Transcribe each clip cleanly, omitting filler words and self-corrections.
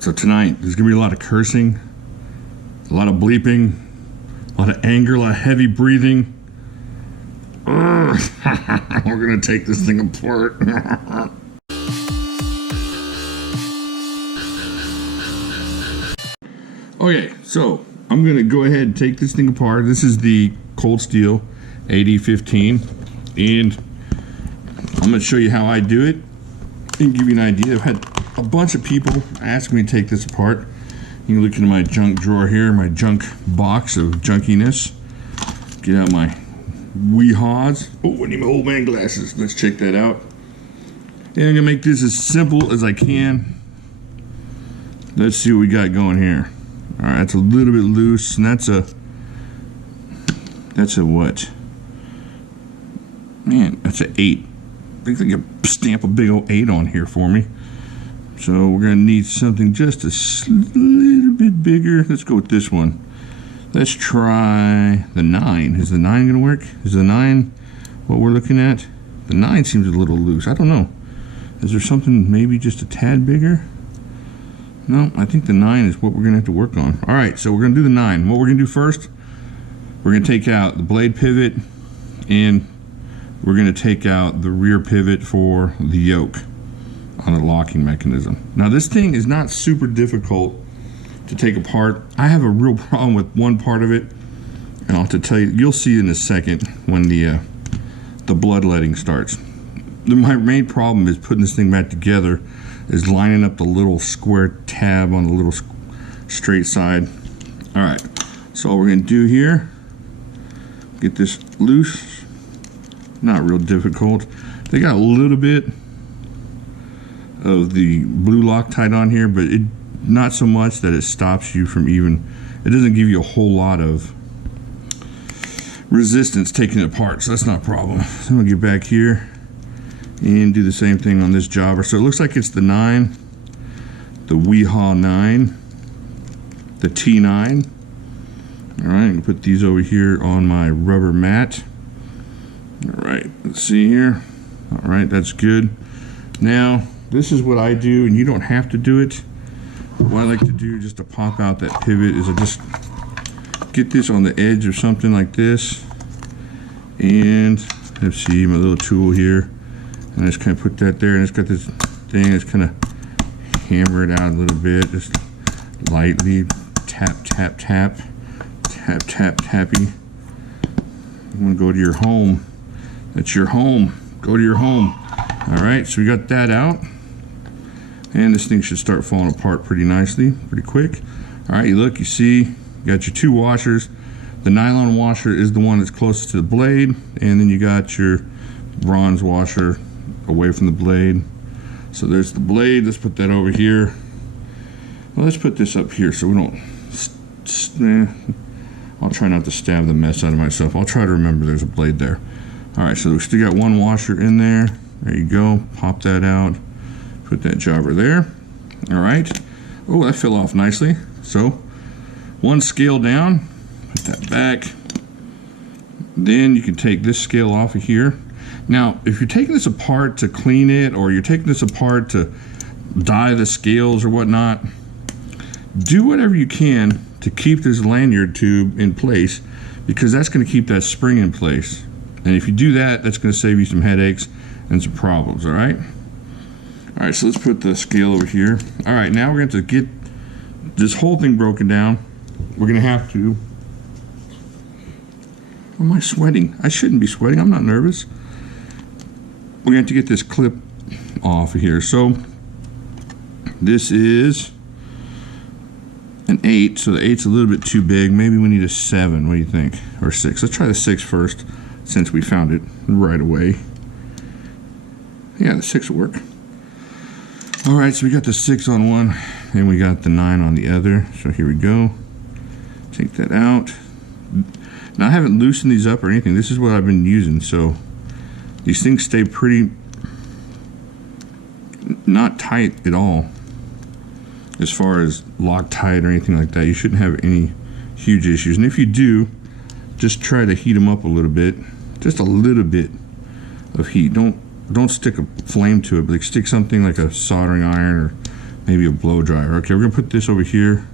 So tonight, there's gonna be a lot of cursing, a lot of bleeping, a lot of anger, a lot of heavy breathing. We're gonna take this thing apart. Okay, so I'm gonna go ahead and take this thing apart. This is the cold steel AD15, and I'm gonna show you how I do it and give you an idea. I've had a bunch of people ask me to take this apart. You can look into my junk drawer here, my junk box of junkiness. Get out my Weehaws. Oh, I need my old man glasses. Let's check that out. And I'm gonna make this as simple as I can. Let's see what we got going here. All right, that's a little bit loose, and that's a what? Man, that's an 8. I think they can stamp a big old 8 on here for me. So we're gonna need something just a little bit bigger. Let's go with this one. Let's try the 9. Is the 9 gonna work? Is the 9 what we're looking at? The 9 seems a little loose. I don't know. Is there something maybe just a tad bigger? No, I think the 9 is what we're gonna have to work on. All right, so we're gonna do the 9. What we're gonna do first, we're gonna take out the blade pivot, and we're gonna take out the rear pivot for the yoke on the locking mechanism. Now this thing is not super difficult to take apart. I have a real problem with one part of it, and I'll have to tell you, you'll see in a second when the bloodletting starts. My main problem is putting this thing back together, is lining up the little square tab on the little straight side. All right, so all we're gonna do here, get this loose. Not real difficult. They got a little bit of the blue Loctite on here, but it not so much that it stops you from even, it doesn't give you a whole lot of resistance taking it apart, so that's not a problem. So I'm gonna get back here and do the same thing on this jobber. So it looks like it's the 9, the Weehaw 9, the T9. All right, I'm gonna put these over here on my rubber mat. All right, let's see here. All right, that's good. Now, this is what I do, and you don't have to do it. What I like to do just to pop out that pivot is I just get this on the edge or something like this, and let's see my little tool here, and I just kind of put that there, and it's got this thing. It's kind of hammer it out a little bit, just lightly tap, tap, tap, tap, tap, tappy. I'm gonna go to your home. That's your home. Go to your home. All right, so we got that out. And this thing should start falling apart pretty nicely, pretty quick. All right, you look, you see, you got your 2 washers. The nylon washer is the one that's closest to the blade, and then you got your bronze washer away from the blade. So there's the blade. Let's put that over here. Well, let's put this up here so we don't, I'll try not to stab the mess out of myself. I'll try to remember there's a blade there. All right, so we still got 1 washer in there. There you go, pop that out. Put that jobber there. All right. Oh, that fell off nicely. So 1 scale down, put that back. Then you can take this scale off of here. Now, if you're taking this apart to clean it, or you're taking this apart to dye the scales or whatnot, do whatever you can to keep this lanyard tube in place, because that's going to keep that spring in place. And if you do that, that's going to save you some headaches and some problems, all right? All right, so let's put the scale over here. All right, now we're going to have to get this whole thing broken down. We're going to have to, why am I sweating? I shouldn't be sweating, I'm not nervous. We're going to have to get this clip off of here. So this is an 8, so the 8's a little bit too big. Maybe we need a 7, what do you think? Or 6, let's try the 6 first, since we found it right away. Yeah, the 6 will work. All right, so we got the 6 on one, and we got the 9 on the other. So here we go. Take that out. Now I haven't loosened these up or anything. This is what I've been using, so these things stay pretty not tight at all. As far as Loctite or anything like that, you shouldn't have any huge issues. And if you do, just try to heat them up a little bit, just a little bit of heat. Don't stick a flame to it, but like stick something like a soldering iron or maybe a blow dryer. Okay, we're gonna put this over here,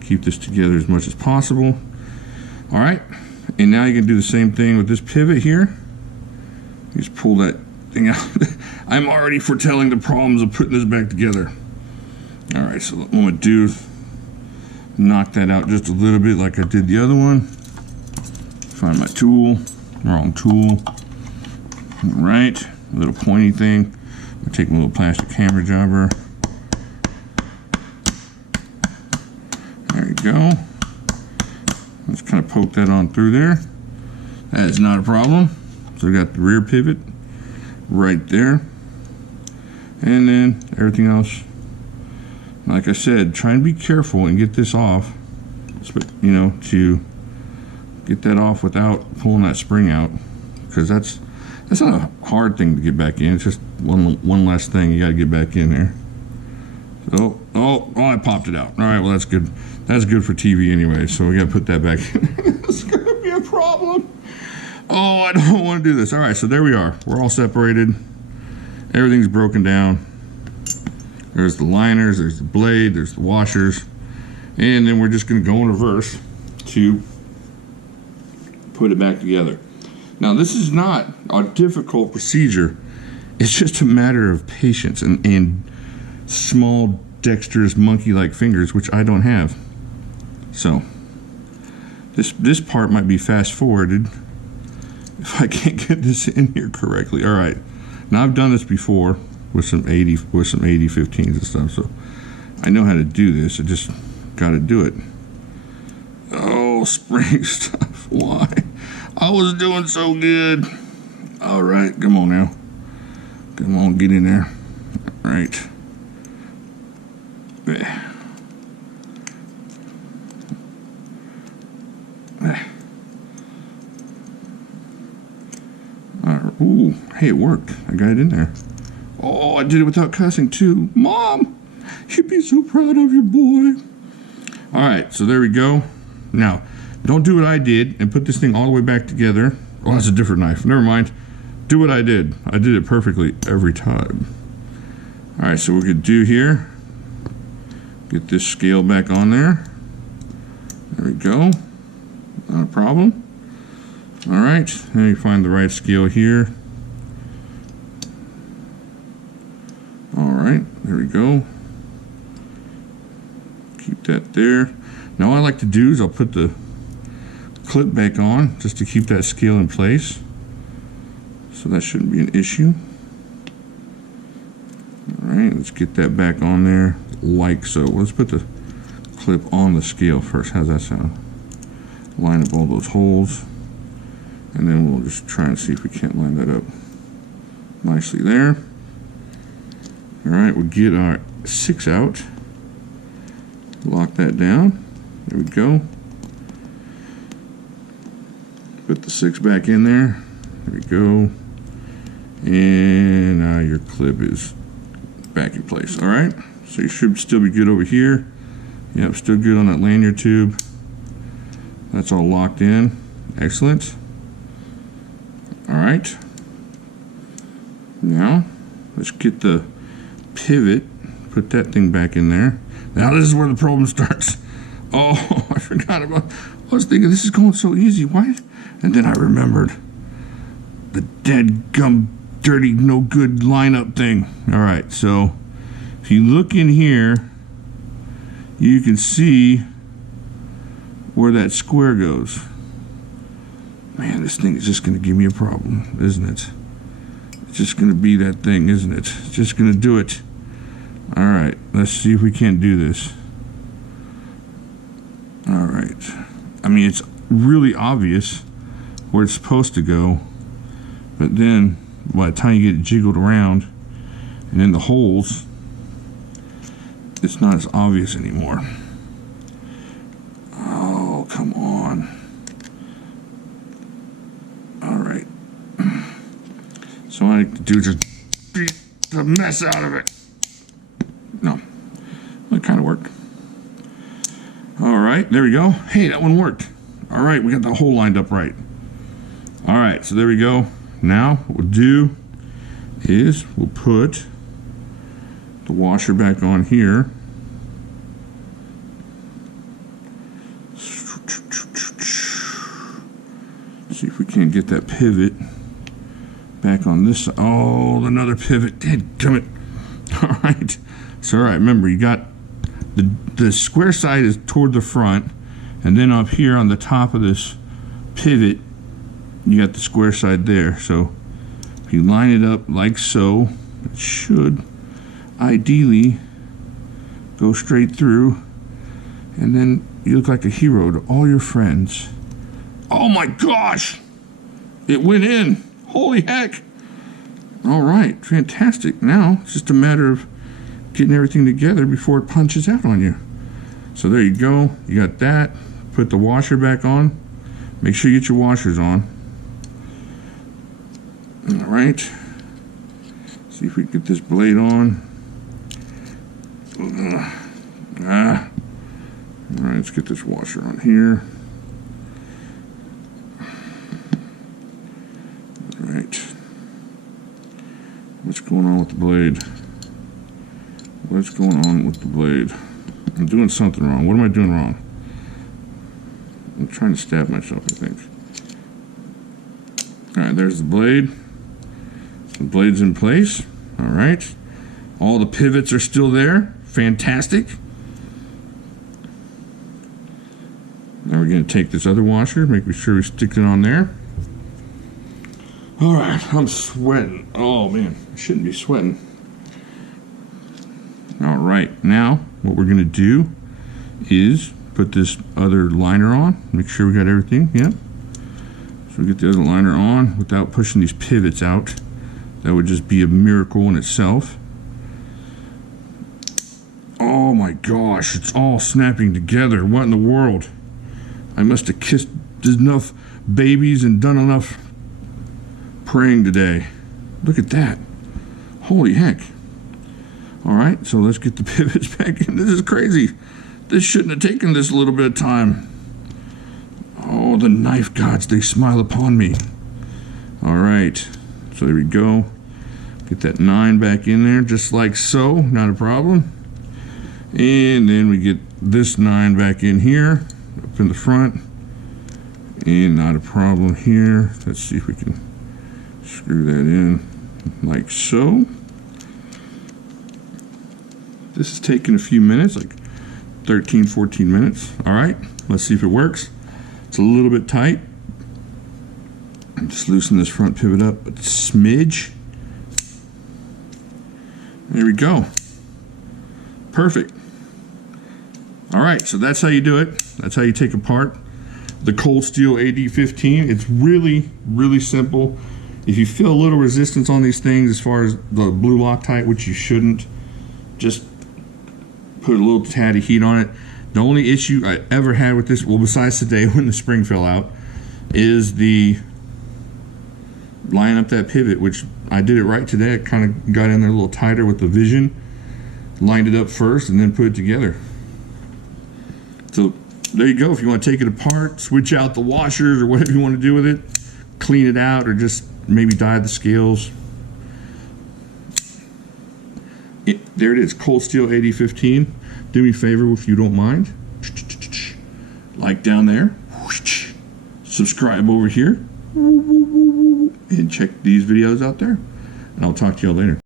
keep this together as much as possible. All right, and now you can do the same thing with this pivot here. You just pull that thing out. I'm already foretelling the problems of putting this back together. All right, so what I'm gonna do, knock that out just a little bit like I did the other one. Find my tool, wrong tool. All right, a little pointy thing. I'm gonna take my little plastic hammer jobber. There you go. Let's kind of poke that on through there. That is not a problem. So we got the rear pivot right there. And then everything else. Like I said, try and be careful and get this off. You know, to get that off without pulling that spring out. Because that's not a hard thing to get back in. It's just one less thing you got to get back in there. So, oh, I popped it out. All right, well, that's good. That's good for TV anyway, so we got to put that back in. It's going to be a problem. Oh, I don't want to do this. All right, so there we are. We're all separated. Everything's broken down. There's the liners, there's the blade, there's the washers. And then we're just going to go in reverse to put it back together. Now, this is not a difficult procedure. It's just a matter of patience and small, dexterous, monkey-like fingers, which I don't have. So, this part might be fast-forwarded if I can't get this in here correctly. All right. Now, I've done this before with some AD15s and stuff, so I know how to do this. I just got to do it. Oh, spring stuff. Why? I was doing so good. All right, come on now. Come on, get in there. All right. Ooh, hey, it worked. I got it in there. Oh, I did it without cussing too. Mom, you'd be so proud of your boy. All right, so there we go. Now, don't do what I did and put this thing all the way back together. Oh, that's a different knife. Never mind. Do what I did. I did it perfectly every time. All right, so what we could do here, get this scale back on there. There we go. Not a problem. All right, now you find the right scale here. All right, there we go. Keep that there. Now what I like to do is I'll put the clip back on just to keep that scale in place. So that shouldn't be an issue. All right, let's get that back on there like so. Let's put the clip on the scale first. How's that sound? Line up all those holes. And then we'll just try and see if we can't line that up nicely there. All right, we'll get our 6 out. Lock that down. There we go. Put the 6 back in there. There we go. And now your clip is back in place. All right, so you should still be good over here. Yep, still good on that lanyard tube. That's all locked in. Excellent. All right. Now, let's get the pivot. Put that thing back in there. Now this is where the problem starts. Oh, I forgot about. I was thinking this is going so easy. Why? And then I remembered the dead gum, dirty, no good lineup thing. All right. So if you look in here, you can see where that square goes. Man, this thing is just going to give me a problem, isn't it? It's just going to be that thing, isn't it? It's just going to do it. All right, let's see if we can't do this. All right. I mean, it's really obvious where it's supposed to go, but then by the time you get it jiggled around and in the holes, it's not as obvious anymore. Oh, come on. All right. So what I like to do is just beat the mess out of it. No, it kind of worked. All right, there we go. Hey, that one worked. All right, we got the hole lined up right. All right, so there we go. Now what we'll do is we'll put the washer back on here. See if we can't get that pivot back on this side. Oh, another pivot. Dadgummit. All right. So, all right, remember, you got the square side is toward the front, and then up here on the top of this pivot, you got the square side there. So, if you line it up like so, it should ideally go straight through, and then you look like a hero to all your friends. Oh my gosh! It went in! Holy heck! Alright, fantastic. Now, it's just a matter of getting everything together before it punches out on you. So there you go. You got that. Put the washer back on. Make sure you get your washers on. Alright. See if we can get this blade on. Alright, let's get this washer on here. Alright. What's going on with the blade? What's going on with the blade? I'm doing something wrong. What am I doing wrong? I'm trying to stab myself, I think. Alright, there's the blade. The blade's in place. Alright. All the pivots are still there. Fantastic. Now we're going to take this other washer, make sure we stick it on there. Alright, I'm sweating. Oh man, I shouldn't be sweating. Alright, now what we're going to do is put this other liner on. Make sure we got everything. Yep. So we get the other liner on without pushing these pivots out. That would just be a miracle in itself. Oh my gosh, it's all snapping together. What in the world? I must have kissed enough babies and done enough praying today. Look at that. Holy heck. Alright, so let's get the pivots back in. This is crazy. This shouldn't have taken this little bit of time. Oh, the knife gods, they smile upon me. Alright, so there we go. Get that 9 back in there just like so, not a problem. And then we get this 9 back in here, up in the front. And not a problem here. Let's see if we can screw that in like so. This is taking a few minutes, like 13, 14 minutes. All right, let's see if it works. It's a little bit tight. Just loosen this front pivot up a smidge. There we go. Perfect. All right, so that's how you do it. That's how you take apart the cold steel AD15. It's really, really simple. If you feel a little resistance on these things as far as the blue Loctite, which you shouldn't, just put a little tad of heat on it. The only issue I ever had with this, well, besides today when the spring fell out, is the line up that pivot, which I did it right today. I kind of got in there a little tighter with the vision, lined it up first, and then put it together. So there you go. If you want to take it apart, switch out the washers or whatever you want to do with it, clean it out, or just maybe dye the scales. There it is, cold steel AD15. Do me a favor if you don't mind. Like down there. Subscribe over here. And check these videos out there. And I'll talk to y'all later.